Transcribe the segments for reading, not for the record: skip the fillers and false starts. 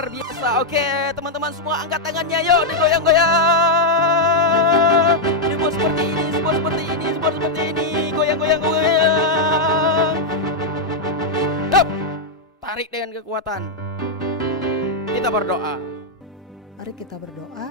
luar biasa. Oke, teman-teman semua angkat tangannya, yuk digoyang-goyang. Dibuat seperti ini, dibuat seperti ini, dibuat seperti ini. Goyang-goyang, goyang. Hup. Tarik dengan kekuatan. Kita berdoa. Mari kita berdoa.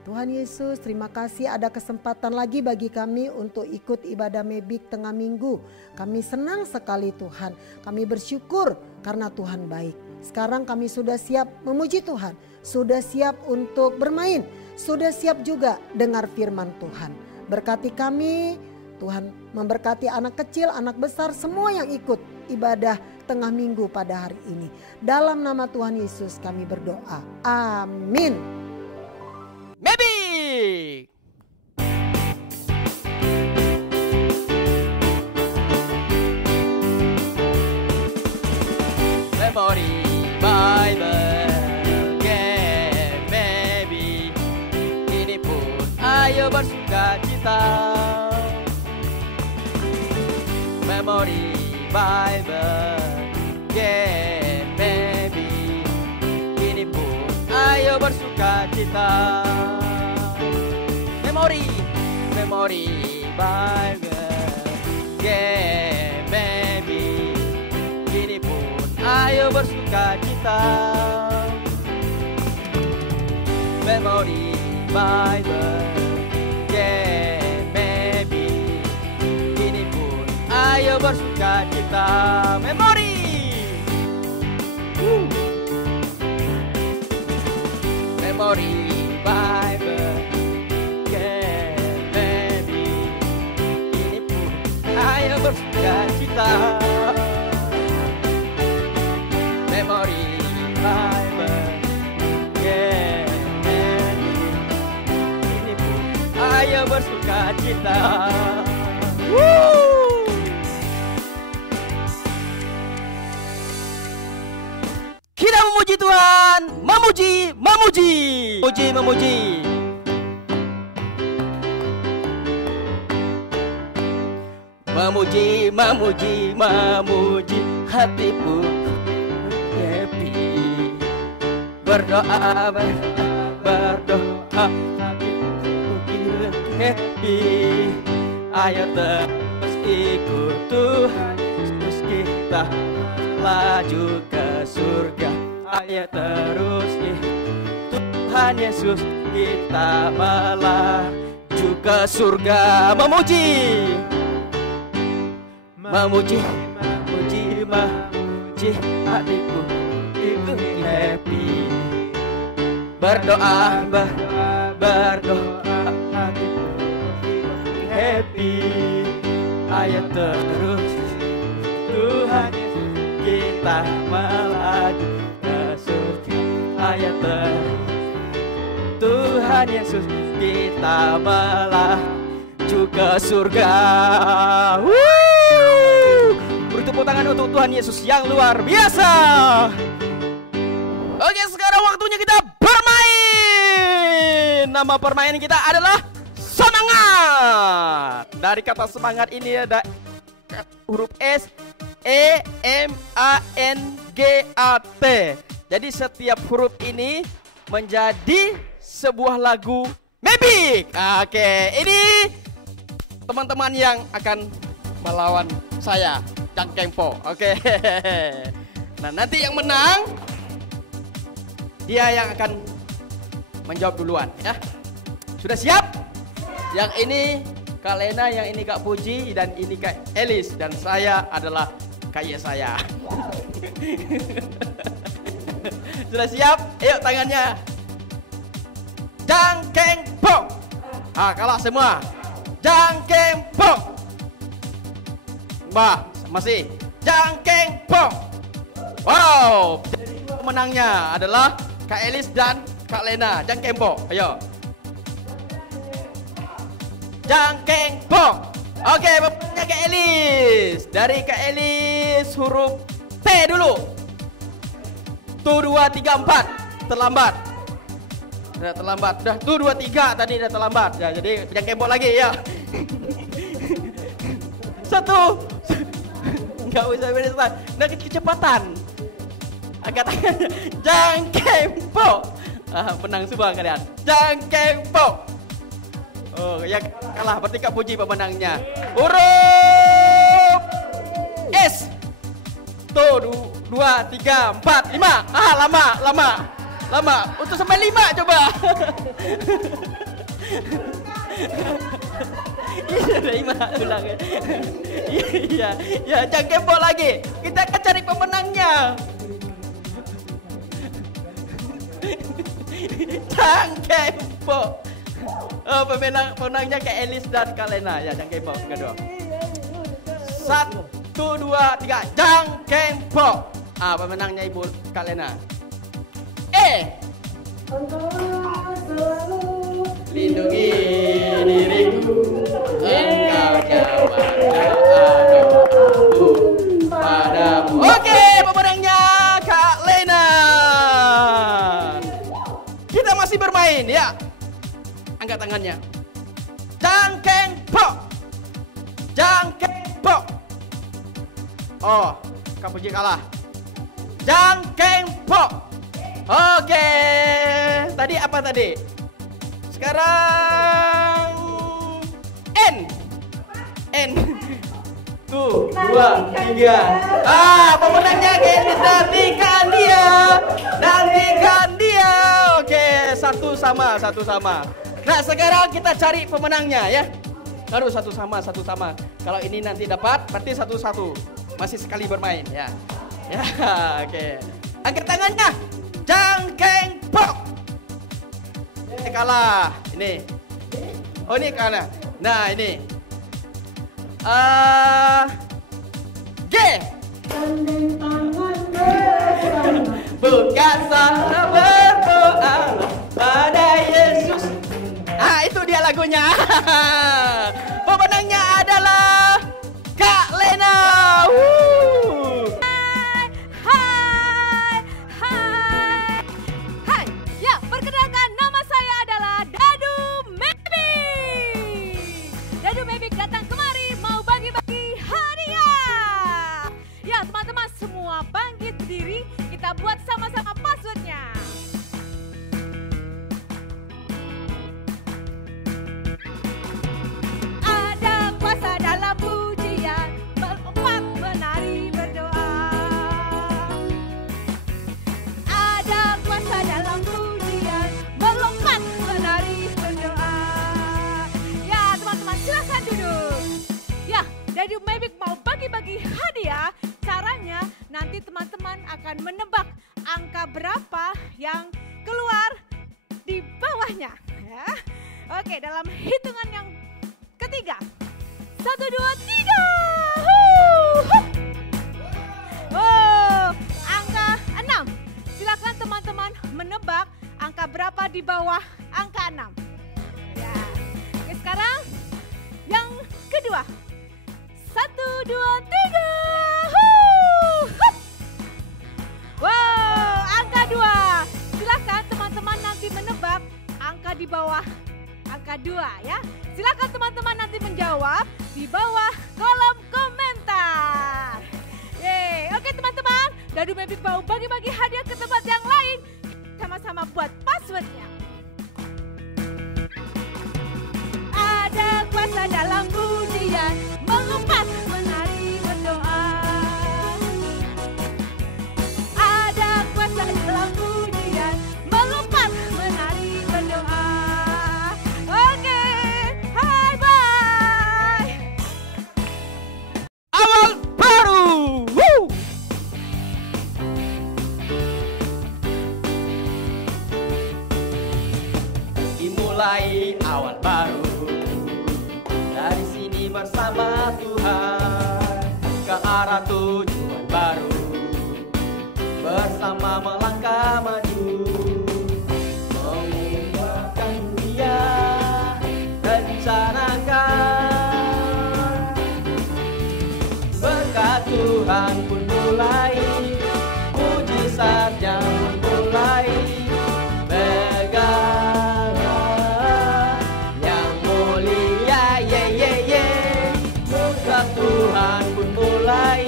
Tuhan Yesus, terima kasih ada kesempatan lagi bagi kami untuk ikut ibadah Mebik tengah minggu. Kami senang sekali Tuhan. Kami bersyukur karena Tuhan baik. Sekarang kami sudah siap memuji Tuhan. Sudah siap untuk bermain. Sudah siap juga dengar firman Tuhan. Berkati kami, Tuhan memberkati anak kecil, anak besar, semua yang ikut ibadah tengah minggu pada hari ini. Dalam nama Tuhan Yesus kami berdoa. Amin. Mebik. Memori Bible Game Mebik. Ini pun ayo bersuka cita. Memori Bible Game Mebik. Ini pun ayo bersuka cita. Memori Bible Game Mebik. Ini pun ayo bersuka cita. Memori Bible Game Mebik. Ini pun ayo bersuka cita. Memori Memori Bible Game Mebik. Ini pun ayo bersuka cita. Memori Bible Game Mebik. Ini pun ayo bersuka cita. Kita memuji Tuhan, memuji. Memuji, hatiku happy. Berdoa, hatiku happy. Ayo terus ikut Tuhan Yesus, kita laju ke surga. Ayo terus Tuhan Yesus, kita melaju ke surga. Memuji, hatiku itu happy. Berdoa, hatiku happy. Ayo terus Tuhan Yesus, kita melaju ke surga. Ayo terus Tuhan Yesus, kita melaju ke surga. Beri tepuk tangan untuk Tuhan Yesus yang luar biasa. Oke, sekarang waktunya kita bermain. Nama permainan kita adalah semangat. Dari kata semangat ini ada huruf S, E, M, A, N, G, A, T. Jadi setiap huruf ini menjadi sebuah lagu Mebik. Oke, ini teman-teman yang akan melawan saya, Jang Kempo. Oke. Nah, nanti yang menang dia yang akan menjawab duluan ya. Sudah siap? Yang ini Kak Lena, yang ini Kak Puji, dan ini Kak Elis, dan saya adalah Kak Yesaya. Sudah siap? Ayo tangannya. Jangkeng pok. Kalah semua. Jangkeng pok. Masih. Jangkeng pok. Wow. Pemenangnya adalah Kak Elis dan Kak Lena. Jangkeng pok. Ayo. Jangkeng pok. Oke, pemenangnya Kak Elis. Dari Kak Elis huruf T dulu. 1, 2, 3, 4. Terlambat. Udah terlambat. Udah 1, 2, 3 tadi udah terlambat. Ya, jadi jangkeng pok lagi ya. 1. Enggak usah beres. Nah, kecepatan. Angkat tangannya. Jangkempo. Menang semua kalian. Jangkempo. Oh, ya kalah. Berarti Kak Puji pemenangnya. Huruf S. Tuh, 2, 3, 4, 5. Lama. Untuk sampai 5 coba. Iya, 5 ulang ya. Iya, jangkempo lagi. Kita akan cari pemenangnya. Jangkempo. Oh, pemenangnya Kak Elis dan Kak Lena. Ya, jangkempo kedua. 1, 2, 3. Jangkempo. Pemenangnya Ibu Kak Lena. E. Engkau selalu Lindungi diriku, Engkau jawab doaku padamu. Oke, pemenangnya Kak Lena. Kita masih bermain ya. Angkat tangannya. Jangkempo. Oh, Kak Puji kalah. Jangkempo. Oke, tadi apa tadi? Sekarang N. Tuh, 2, 3. Pemenangnya Genis, nantikan dia. Oke, satu sama. Nah, sekarang kita cari pemenangnya ya. Harus satu sama. Kalau ini nanti dapat, berarti 1-1. Masih sekali bermain ya. Ya, oke. Angkat tangannya. Jangkempo. Kalah. Ini. Oh, ini kalah. Nah, ini. G. Bukan salah berdoa pada Yesus. Itu dia lagunya. Pemenangnya adalah Kak Lena. Buat sama-sama passwordnya. Ada kuasa dalam pujian, melompat menari berdoa. Ada kuasa dalam pujian, melompat menari berdoa. Ya teman-teman silahkan duduk. Ya, Dadu Mavic mau bagi-bagi hadiah. Caranya nanti teman-teman akan menebak angka berapa yang keluar di bawahnya ya. Oke, dalam hitungan yang ketiga. 1, 2, 3. Angka 6. Silakan teman-teman menebak angka berapa di bawah angka 6. Ya. Oke, sekarang yang kedua. 1, 2, 3. Wow, angka 2. Silakan teman-teman nanti menebak angka di bawah angka 2 ya. Silakan teman-teman nanti menjawab di bawah kolom komentar. Yeay, oke teman-teman, Dadu Mavic mau bagi-bagi hadiah ke tempat yang lain. Sama-sama buat passwordnya. Ada kuasa dalam pujian, melompat menari berdoa. Ada kuasa dalam pujian, melompat menari berdoa. Oke, hai bye. Awal baru. Woo! Dimulai awal baru. Dari sini bersama Tuhan ke arah tujuan baru, bersama melangkah maju, mengubahkan Dia rencanakan. Berkat Tuhan pun mulai, mujizatnya pun mulai bergerak yang mulia. Berkat Tuhan pun mulai,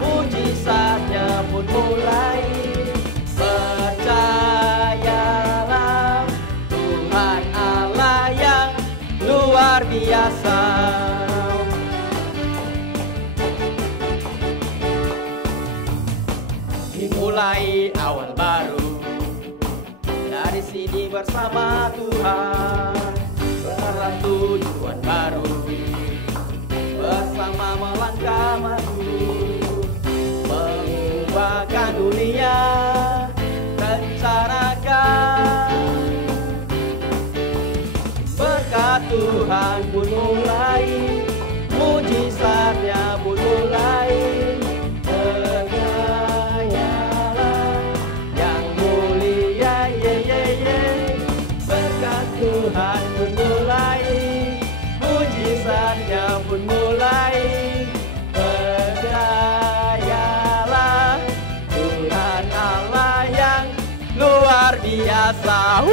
mujizatnya pun mulai baru. Dari sini bersama Tuhan, berat tujuan baru. Bersama melangkah maju, mengubahkan dunia, rencanakan. Berkat Tuhan pun mulai, mujizatnya pun mulai. Bergayalah yang mulia, ye ye ye. Berkat Tuhan pun mulai, mujizatnya pun mulai. Bergayalah Tuhan Allah yang luar biasa.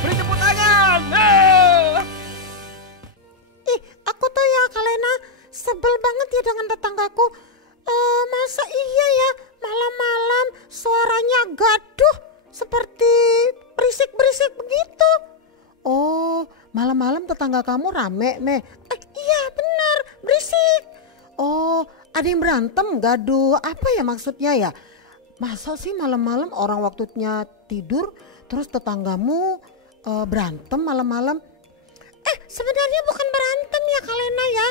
Beri tepuk tangan. Ih, aku tuh ya Kalena sebel banget ya dengan tetanggaku. Masa iya ya malam-malam suaranya gaduh seperti berisik-berisik begitu. Oh, malam-malam tetangga kamu rame, Me? Iya benar, berisik. Oh, ada yang berantem, gaduh. Apa ya maksudnya ya? Masa sih malam-malam orang waktunya tidur terus tetanggamu berantem malam-malam? Sebenarnya bukan berantem ya Kalena ya.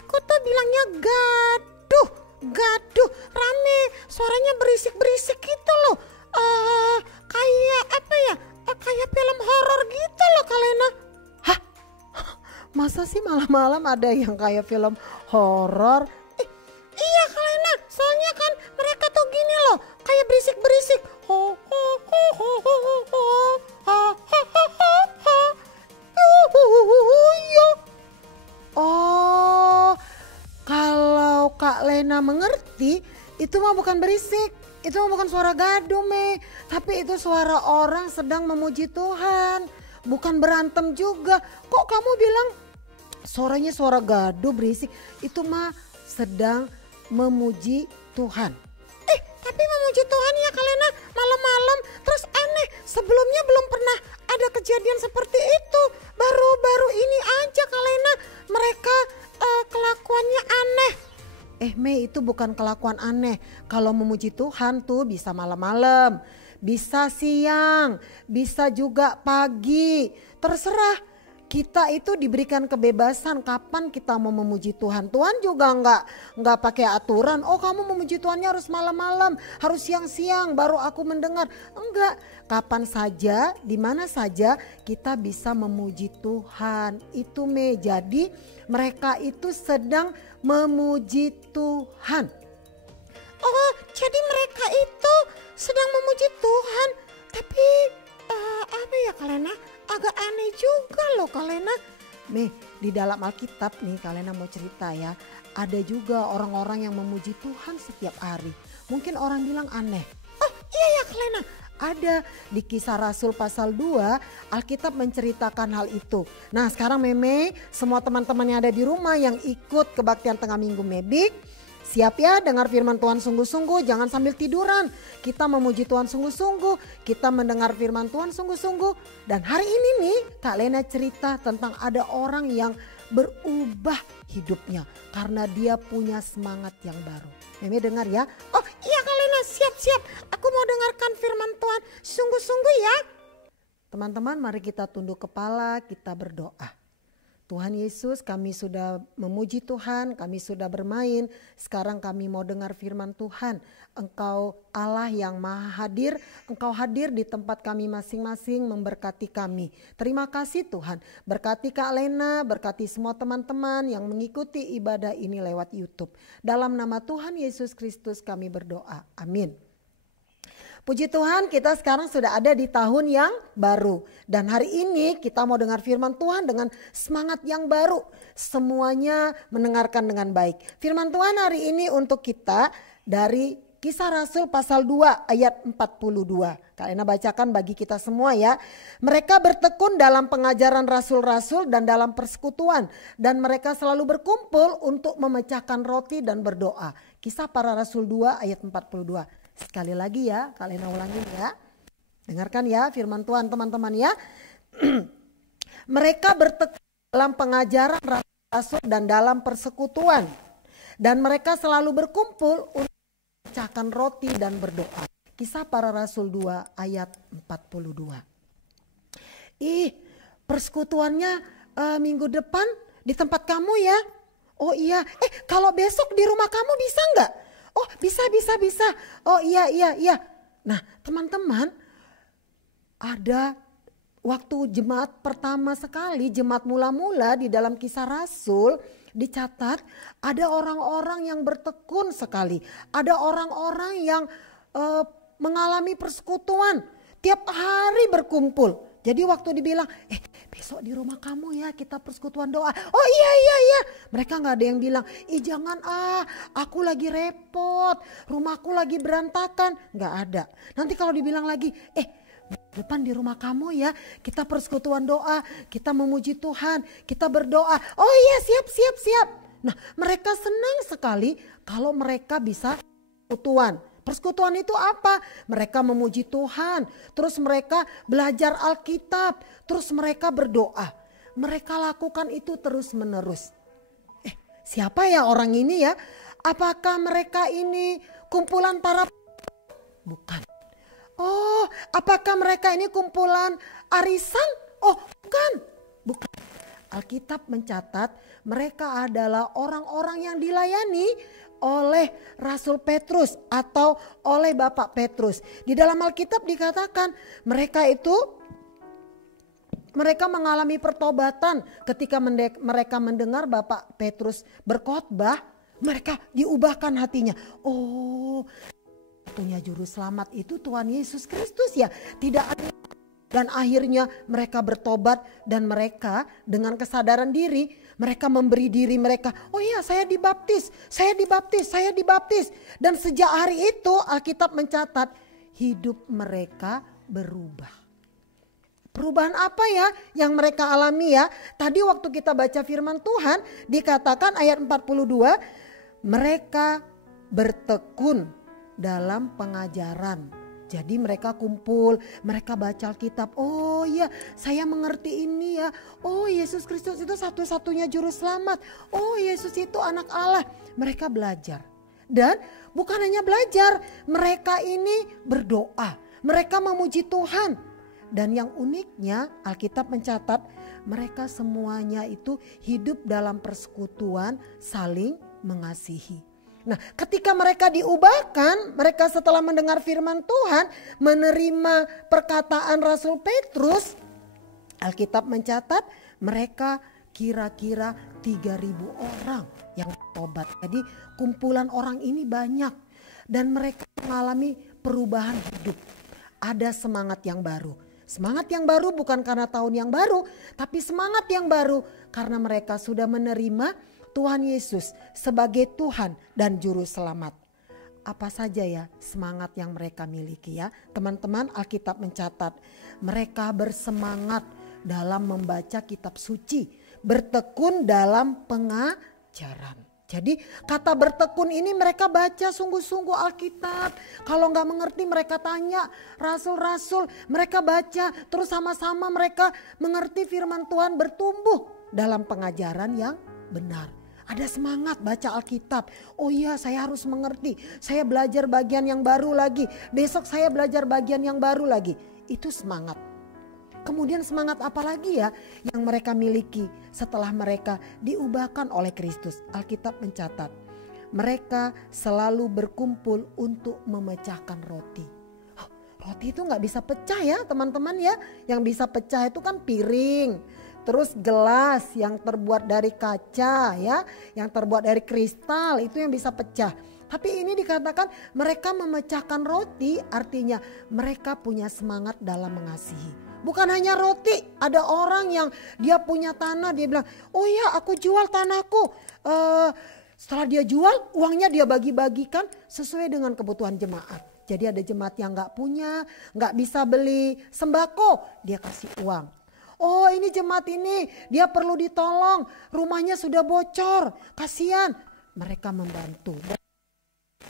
Aku tuh bilangnya gaduh, rame, suaranya berisik-berisik gitu loh. Kayak apa ya? Kayak film horor gitu loh Kalena. Hah? Masa sih malam-malam ada yang kayak film horor? Iya Kalena, soalnya kan mereka tuh gini loh, kayak berisik-berisik. Oh, kalau Kak Lena mengerti, itu mah bukan berisik, itu mah bukan suara gaduh, Me. Tapi itu suara orang sedang memuji Tuhan, bukan berantem juga. Kok kamu bilang suaranya suara gaduh, berisik? Itu mah sedang memuji Tuhan. Tapi memuji Tuhan ya Kalena malam-malam, terus aneh, sebelumnya belum pernah ada kejadian seperti itu. Baru-baru ini aja Kalena mereka kelakuannya aneh. Me, itu bukan kelakuan aneh. Kalau memuji Tuhan tuh bisa malam-malam, bisa siang, bisa juga pagi, terserah. Kita itu diberikan kebebasan kapan kita mau memuji Tuhan. Tuhan juga nggak pakai aturan. Oh, kamu memuji Tuhannya harus malam-malam, harus siang-siang baru aku mendengar. Enggak, kapan saja, di mana saja kita bisa memuji Tuhan. Itu Me. Jadi mereka itu sedang memuji Tuhan. Oh, jadi mereka itu sedang memuji Tuhan. Tapi apa ya Kalena? Agak aneh juga loh Kalena. Me, di dalam Alkitab nih Kalena mau cerita ya. Ada juga orang-orang yang memuji Tuhan setiap hari. Mungkin orang bilang aneh. Oh iya ya Kalena. Ada di Kisah Rasul pasal 2 Alkitab menceritakan hal itu. Nah sekarang Meme, semua teman-teman yang ada di rumah yang ikut kebaktian tengah minggu Mebik, siap ya dengar firman Tuhan sungguh-sungguh, jangan sambil tiduran. Kita memuji Tuhan sungguh-sungguh, kita mendengar firman Tuhan sungguh-sungguh. Dan hari ini nih Kak Lena cerita tentang ada orang yang berubah hidupnya karena dia punya semangat yang baru. Meme dengar ya. Oh iya Kak Lena, siap-siap. Aku mau dengarkan firman Tuhan sungguh-sungguh ya. Teman-teman mari kita tunduk kepala, kita berdoa. Tuhan Yesus, kami sudah memuji Tuhan, kami sudah bermain, sekarang kami mau dengar firman Tuhan. Engkau Allah yang maha hadir, Engkau hadir di tempat kami masing-masing memberkati kami. Terima kasih Tuhan, berkati Kak Lena, berkati semua teman-teman yang mengikuti ibadah ini lewat YouTube. Dalam nama Tuhan Yesus Kristus kami berdoa, amin. Puji Tuhan, kita sekarang sudah ada di tahun yang baru. Dan hari ini kita mau dengar firman Tuhan dengan semangat yang baru. Semuanya mendengarkan dengan baik. Firman Tuhan hari ini untuk kita dari Kisah Rasul pasal 2 ayat 42. Kak Lena bacakan bagi kita semua ya. Mereka bertekun dalam pengajaran rasul-rasul dan dalam persekutuan. Dan mereka selalu berkumpul untuk memecahkan roti dan berdoa. Kisah para Rasul 2 ayat 42. Sekali lagi ya, Kak Lena ulangin ya. Dengarkan ya firman Tuhan teman-teman ya. Mereka bertekun dalam pengajaran rasul dan dalam persekutuan. Dan mereka selalu berkumpul untuk memecahkan roti dan berdoa. Kisah Para Rasul 2 ayat 42. Persekutuannya minggu depan di tempat kamu ya? Oh iya, kalau besok di rumah kamu bisa nggak? Oh bisa. Oh iya. Nah teman-teman, ada waktu jemaat pertama sekali, jemaat mula-mula di dalam Kisah Rasul, dicatat ada orang-orang yang bertekun sekali. Ada orang-orang yang mengalami persekutuan, tiap hari berkumpul. Jadi waktu dibilang, besok di rumah kamu ya kita persekutuan doa. Oh iya. Mereka gak ada yang bilang, jangan aku lagi repot, rumahku lagi berantakan. Gak ada. Nanti kalau dibilang lagi, depan di rumah kamu ya kita persekutuan doa, kita memuji Tuhan, kita berdoa. Oh iya siap. Nah mereka senang sekali kalau mereka bisa persekutuan. Persekutuan itu apa? Mereka memuji Tuhan, terus mereka belajar Alkitab, terus mereka berdoa. Mereka lakukan itu terus menerus. Siapa ya orang ini ya? Apakah mereka ini kumpulan para? Bukan. Oh, apakah mereka ini kumpulan arisan? Oh, bukan. Alkitab mencatat mereka adalah orang-orang yang dilayani oleh Rasul Petrus atau oleh Bapak Petrus. Di dalam Alkitab dikatakan mereka mengalami pertobatan ketika mereka mendengar Bapak Petrus berkhotbah, mereka diubahkan hatinya. Oh, satunya juru selamat itu Tuhan Yesus Kristus ya, tidak ada. Dan akhirnya mereka bertobat dan mereka dengan kesadaran diri, mereka memberi diri mereka. Oh iya saya dibaptis. Dan sejak hari itu Alkitab mencatat hidup mereka berubah. Perubahan apa ya yang mereka alami ya? Tadi waktu kita baca firman Tuhan dikatakan ayat 42, mereka bertekun dalam pengajaran. Jadi mereka kumpul, mereka baca Alkitab. Oh iya, saya mengerti ini ya. Oh Yesus Kristus itu satu-satunya juru selamat. Oh Yesus itu anak Allah. Mereka belajar. Dan bukan hanya belajar, mereka ini berdoa. Mereka memuji Tuhan. Dan yang uniknya Alkitab mencatat mereka semuanya itu hidup dalam persekutuan, saling mengasihi. Nah ketika mereka diubahkan, mereka setelah mendengar firman Tuhan, menerima perkataan Rasul Petrus, Alkitab mencatat mereka kira-kira 3.000 orang yang tobat. Jadi kumpulan orang ini banyak dan mereka mengalami perubahan hidup. Ada semangat yang baru. Semangat yang baru bukan karena tahun yang baru, tapi semangat yang baru karena mereka sudah menerima Tuhan Yesus sebagai Tuhan dan Juru Selamat. Apa saja ya semangat yang mereka miliki ya. Teman-teman, Alkitab mencatat mereka bersemangat dalam membaca kitab suci. Bertekun dalam pengajaran. Jadi kata bertekun ini mereka baca sungguh-sungguh Alkitab. Kalau nggak mengerti mereka tanya rasul-rasul. Mereka baca terus sama-sama mereka mengerti firman Tuhan, bertumbuh dalam pengajaran yang benar. Ada semangat baca Alkitab. Oh iya saya harus mengerti. Saya belajar bagian yang baru lagi. Besok saya belajar bagian yang baru lagi. Itu semangat. Kemudian semangat apa lagi ya yang mereka miliki setelah mereka diubahkan oleh Kristus? Alkitab mencatat mereka selalu berkumpul untuk memecahkan roti. Roti itu gak bisa pecah ya teman-teman ya. Yang bisa pecah itu kan piring. Terus gelas yang terbuat dari kaca ya, yang terbuat dari kristal itu yang bisa pecah. Tapi ini dikatakan mereka memecahkan roti, artinya mereka punya semangat dalam mengasihi. Bukan hanya roti, ada orang yang dia punya tanah, dia bilang, oh ya aku jual tanahku. Setelah dia jual, uangnya dia bagi-bagikan sesuai dengan kebutuhan jemaat. Jadi ada jemaat yang gak punya, gak bisa beli sembako, dia kasih uang. Oh ini jemaat ini dia perlu ditolong, rumahnya sudah bocor, kasihan. Mereka membantu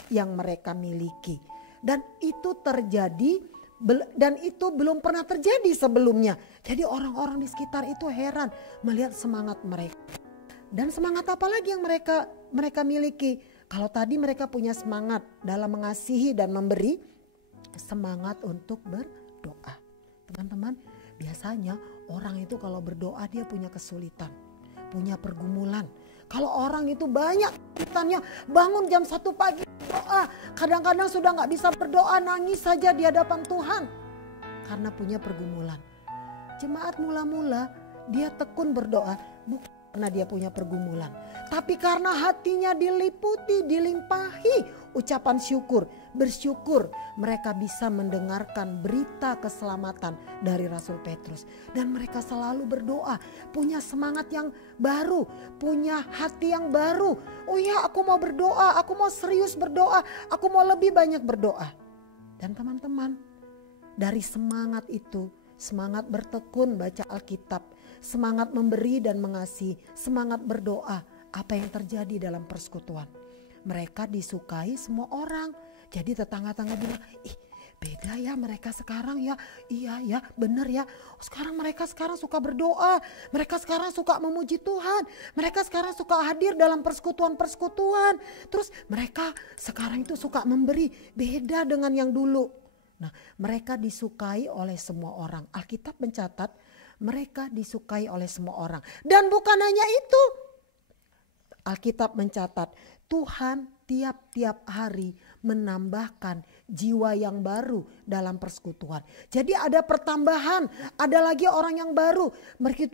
yang mereka miliki. Dan itu terjadi dan itu belum pernah terjadi sebelumnya. Jadi orang-orang di sekitar itu heran melihat semangat mereka. Dan semangat apa lagi yang mereka miliki? Kalau tadi mereka punya semangat dalam mengasihi dan memberi, semangat untuk berdoa. Teman-teman, biasanya orang itu kalau berdoa dia punya kesulitan, punya pergumulan. Kalau orang itu banyak kesulitannya, bangun jam 1 pagi berdoa, kadang-kadang sudah gak bisa berdoa, nangis saja di hadapan Tuhan karena punya pergumulan. Jemaat mula-mula dia tekun berdoa bukan karena dia punya pergumulan, tapi karena hatinya diliputi, dilimpahi ucapan syukur, bersyukur mereka bisa mendengarkan berita keselamatan dari Rasul Petrus. Dan mereka selalu berdoa, punya semangat yang baru, punya hati yang baru. Oh ya, aku mau berdoa, aku mau serius berdoa, aku mau lebih banyak berdoa. Dan teman-teman, dari semangat itu, semangat bertekun baca Alkitab, semangat memberi dan mengasihi, semangat berdoa, apa yang terjadi dalam persekutuan? Mereka disukai semua orang. Jadi tetangga-tetangga bilang, ih beda ya mereka sekarang ya. Iya ya, benar ya. Mereka sekarang suka berdoa. Mereka sekarang suka memuji Tuhan. Mereka sekarang suka hadir dalam persekutuan-persekutuan. Terus mereka sekarang itu suka memberi. Beda dengan yang dulu. Nah, mereka disukai oleh semua orang. Alkitab mencatat mereka disukai oleh semua orang. Dan bukan hanya itu. Alkitab mencatat Tuhan tiap-tiap hari menambahkan jiwa yang baru dalam persekutuan. Jadi ada pertambahan, ada lagi orang yang baru.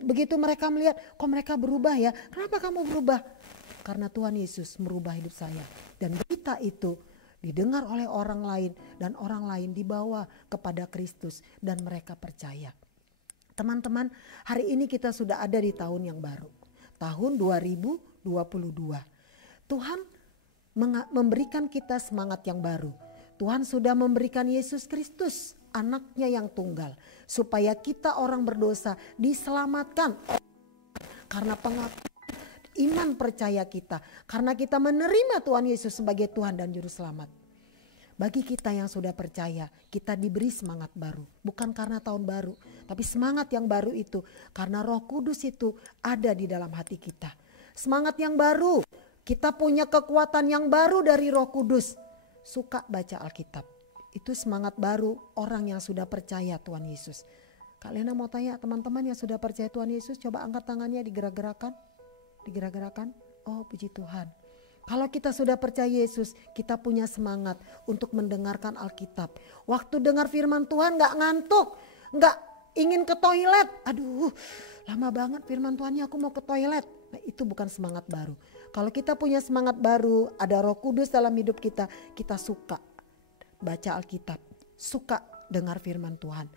Begitu mereka melihat, kok mereka berubah ya? Kenapa kamu berubah? Karena Tuhan Yesus merubah hidup saya. Dan berita itu didengar oleh orang lain dan orang lain dibawa kepada Kristus dan mereka percaya. Teman-teman, hari ini kita sudah ada di tahun yang baru. Tahun 2022. Tuhan memberikan kita semangat yang baru. Tuhan sudah memberikan Yesus Kristus, anaknya yang tunggal. Supaya kita orang berdosa diselamatkan karena pengakuan iman percaya kita. Karena kita menerima Tuhan Yesus sebagai Tuhan dan Juru Selamat. Bagi kita yang sudah percaya, kita diberi semangat baru. Bukan karena tahun baru, tapi semangat yang baru itu karena Roh Kudus itu ada di dalam hati kita. Semangat yang baru, kita punya kekuatan yang baru dari Roh Kudus. Suka baca Alkitab. Itu semangat baru orang yang sudah percaya Tuhan Yesus. Kak Lena mau tanya, teman-teman yang sudah percaya Tuhan Yesus, coba angkat tangannya, digerak-gerakan. Digerak-gerakan. Oh, puji Tuhan. Kalau kita sudah percaya Yesus, kita punya semangat untuk mendengarkan Alkitab. Waktu dengar firman Tuhan gak ngantuk, gak ingin ke toilet. Aduh, lama banget firman Tuhannya, aku mau ke toilet. Nah, itu bukan semangat baru. Kalau kita punya semangat baru, ada Roh Kudus dalam hidup kita, kita suka baca Alkitab, suka dengar firman Tuhan.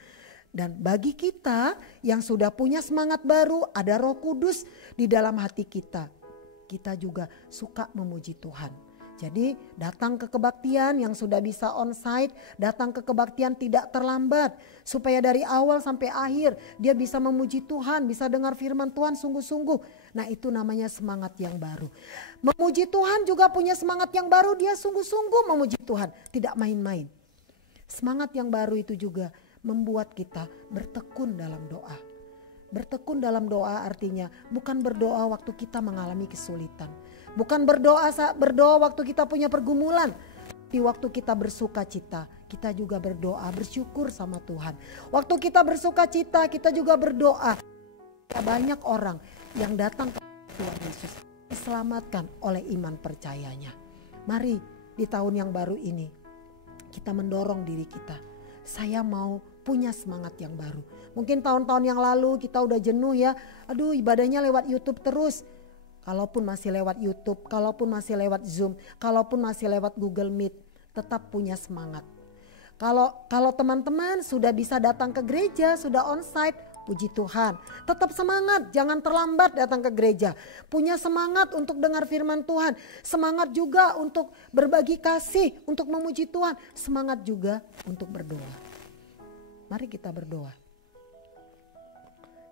Dan bagi kita yang sudah punya semangat baru, ada Roh Kudus di dalam hati kita. Kita juga suka memuji Tuhan. Jadi datang ke kebaktian yang sudah bisa onsite, datang ke kebaktian tidak terlambat. Supaya dari awal sampai akhir dia bisa memuji Tuhan, bisa dengar firman Tuhan sungguh-sungguh. Nah, itu namanya semangat yang baru. Memuji Tuhan juga punya semangat yang baru, dia sungguh-sungguh memuji Tuhan, tidak main-main. Semangat yang baru itu juga membuat kita bertekun dalam doa. Bertekun dalam doa artinya bukan berdoa waktu kita mengalami kesulitan. Bukan berdoa waktu kita punya pergumulan. Tapi waktu kita bersuka cita, kita juga berdoa, bersyukur sama Tuhan. Waktu kita bersuka cita, kita juga berdoa. Banyak orang yang datang ke Tuhan Yesus diselamatkan oleh iman percayanya. Mari di tahun yang baru ini kita mendorong diri kita. Saya mau punya semangat yang baru. Mungkin tahun-tahun yang lalu kita udah jenuh ya. Aduh, ibadahnya lewat YouTube terus. Kalaupun masih lewat YouTube, kalaupun masih lewat Zoom, kalaupun masih lewat Google Meet, tetap punya semangat. Kalau teman-teman sudah bisa datang ke gereja, sudah onsite, puji Tuhan. Tetap semangat, jangan terlambat datang ke gereja. Punya semangat untuk dengar firman Tuhan. Semangat juga untuk berbagi kasih, untuk memuji Tuhan. Semangat juga untuk berdoa. Mari kita berdoa.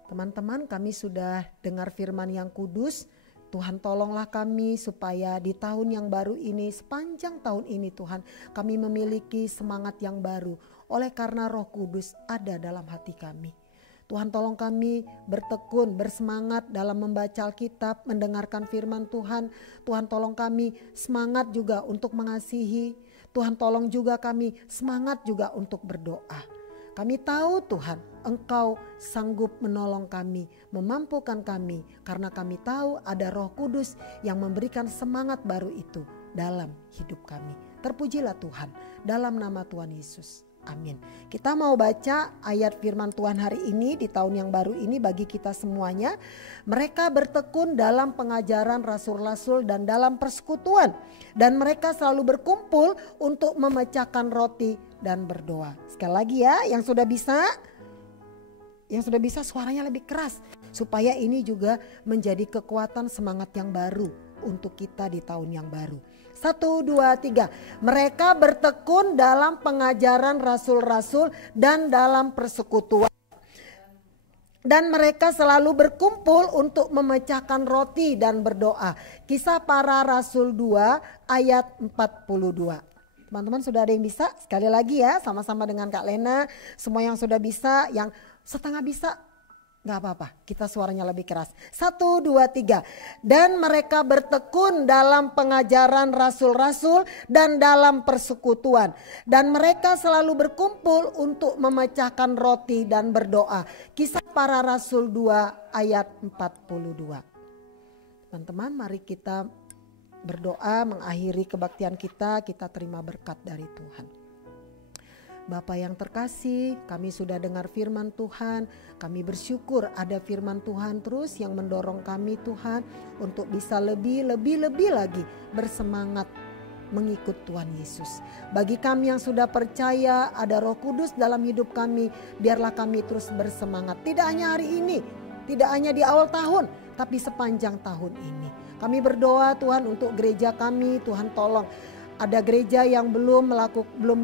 Teman-teman, kami sudah dengar firman yang kudus. Tuhan tolonglah kami supaya di tahun yang baru ini, sepanjang tahun ini Tuhan, kami memiliki semangat yang baru. Oleh karena Roh Kudus ada dalam hati kami. Tuhan tolong kami bertekun, bersemangat dalam membaca Alkitab, mendengarkan firman Tuhan. Tuhan tolong kami semangat juga untuk mengasihi. Tuhan tolong juga kami semangat juga untuk berdoa. Kami tahu Tuhan, Engkau sanggup menolong kami, memampukan kami. Karena kami tahu ada Roh Kudus yang memberikan semangat baru itu dalam hidup kami. Terpujilah Tuhan, dalam nama Tuhan Yesus. Amin. Kita mau baca ayat firman Tuhan hari ini di tahun yang baru ini bagi kita semuanya. Mereka bertekun dalam pengajaran rasul-rasul dan dalam persekutuan. Dan mereka selalu berkumpul untuk memecahkan roti dan berdoa. Sekali lagi ya, yang sudah bisa suaranya lebih keras. Supaya ini juga menjadi kekuatan semangat yang baru untuk kita di tahun yang baru. 1, 2, 3. Mereka bertekun dalam pengajaran rasul-rasul dan dalam persekutuan. Dan mereka selalu berkumpul untuk memecahkan roti dan berdoa. Kisah Para Rasul 2 ayat 42. Teman-teman sudah ada yang bisa? Sekali lagi ya, sama-sama dengan Kak Lena. Semua yang sudah bisa, yang setengah bisa, gak apa-apa, kita suaranya lebih keras. 1, 2, 3. Dan mereka bertekun dalam pengajaran rasul-rasul dan dalam persekutuan. Dan mereka selalu berkumpul untuk memecahkan roti dan berdoa. Kisah Para Rasul 2 ayat 42. Teman-teman, mari kita berdoa mengakhiri kebaktian kita terima berkat dari Tuhan. Bapa yang terkasih, kami sudah dengar firman Tuhan. Kami bersyukur ada firman Tuhan terus yang mendorong kami Tuhan untuk bisa lebih lagi bersemangat mengikut Tuhan Yesus. Bagi kami yang sudah percaya ada Roh Kudus dalam hidup kami, biarlah kami terus bersemangat. Tidak hanya hari ini, tidak hanya di awal tahun, tapi sepanjang tahun ini. Kami berdoa Tuhan untuk gereja kami, Tuhan tolong. Ada gereja yang belum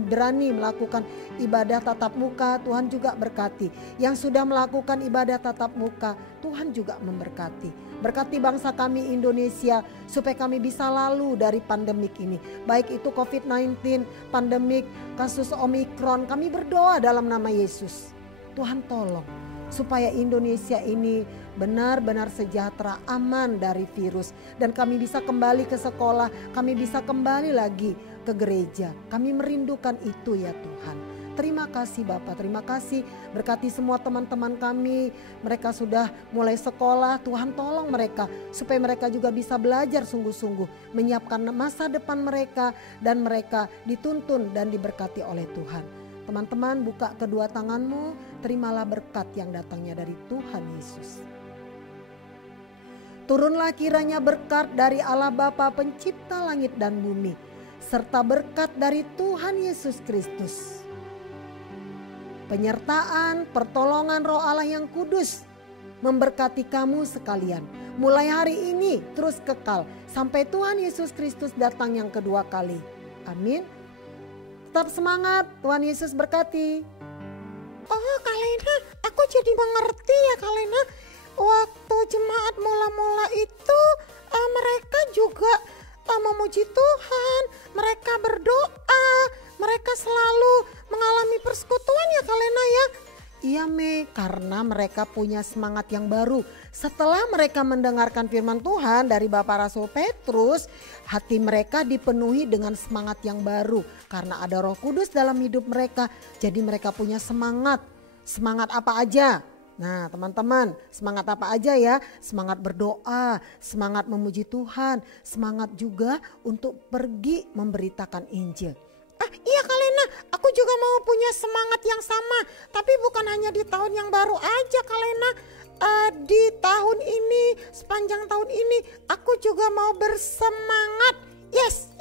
berani melakukan ibadah tatap muka, Tuhan juga berkati. Yang sudah melakukan ibadah tatap muka, Tuhan juga memberkati. Berkati bangsa kami Indonesia supaya kami bisa lalu dari pandemik ini. Baik itu COVID-19, pandemik, kasus Omikron, kami berdoa dalam nama Yesus. Tuhan tolong supaya Indonesia ini benar-benar sejahtera, aman dari virus. Dan kami bisa kembali ke sekolah, kami bisa kembali lagi ke gereja. Kami merindukan itu ya Tuhan. Terima kasih Bapak, terima kasih. Berkati semua teman-teman kami, mereka sudah mulai sekolah. Tuhan tolong mereka supaya mereka juga bisa belajar sungguh-sungguh. Menyiapkan masa depan mereka dan mereka dituntun dan diberkati oleh Tuhan. Teman-teman, buka kedua tanganmu, terimalah berkat yang datangnya dari Tuhan Yesus. Turunlah kiranya berkat dari Allah Bapa pencipta langit dan bumi, serta berkat dari Tuhan Yesus Kristus. Penyertaan, pertolongan Roh Allah yang kudus memberkati kamu sekalian. Mulai hari ini terus kekal sampai Tuhan Yesus Kristus datang yang kedua kali. Amin. Tetap semangat, Tuhan Yesus berkati. Oh Kak Lena, aku jadi mengerti ya Kak Lena. Waktu jemaat mula-mula itu mereka juga memuji Tuhan, mereka berdoa, mereka selalu mengalami persekutuan ya Kak Lena ya. Iya Mei, karena mereka punya semangat yang baru. Setelah mereka mendengarkan firman Tuhan dari Bapak Rasul Petrus, hati mereka dipenuhi dengan semangat yang baru. Karena ada Roh Kudus dalam hidup mereka, jadi mereka punya semangat. Semangat apa aja? Nah teman-teman, semangat apa aja ya? Semangat berdoa, semangat memuji Tuhan, semangat juga untuk pergi memberitakan Injil. Iya Kak Lena, aku juga mau punya semangat yang sama. Tapi bukan hanya di tahun yang baru aja Kak Lena. Di tahun ini, sepanjang tahun ini aku juga mau bersemangat. Yes.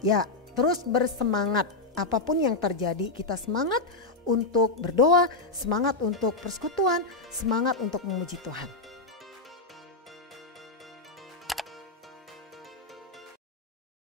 Ya, terus bersemangat. Apapun yang terjadi, kita semangat untuk berdoa, semangat untuk persekutuan, semangat untuk memuji Tuhan.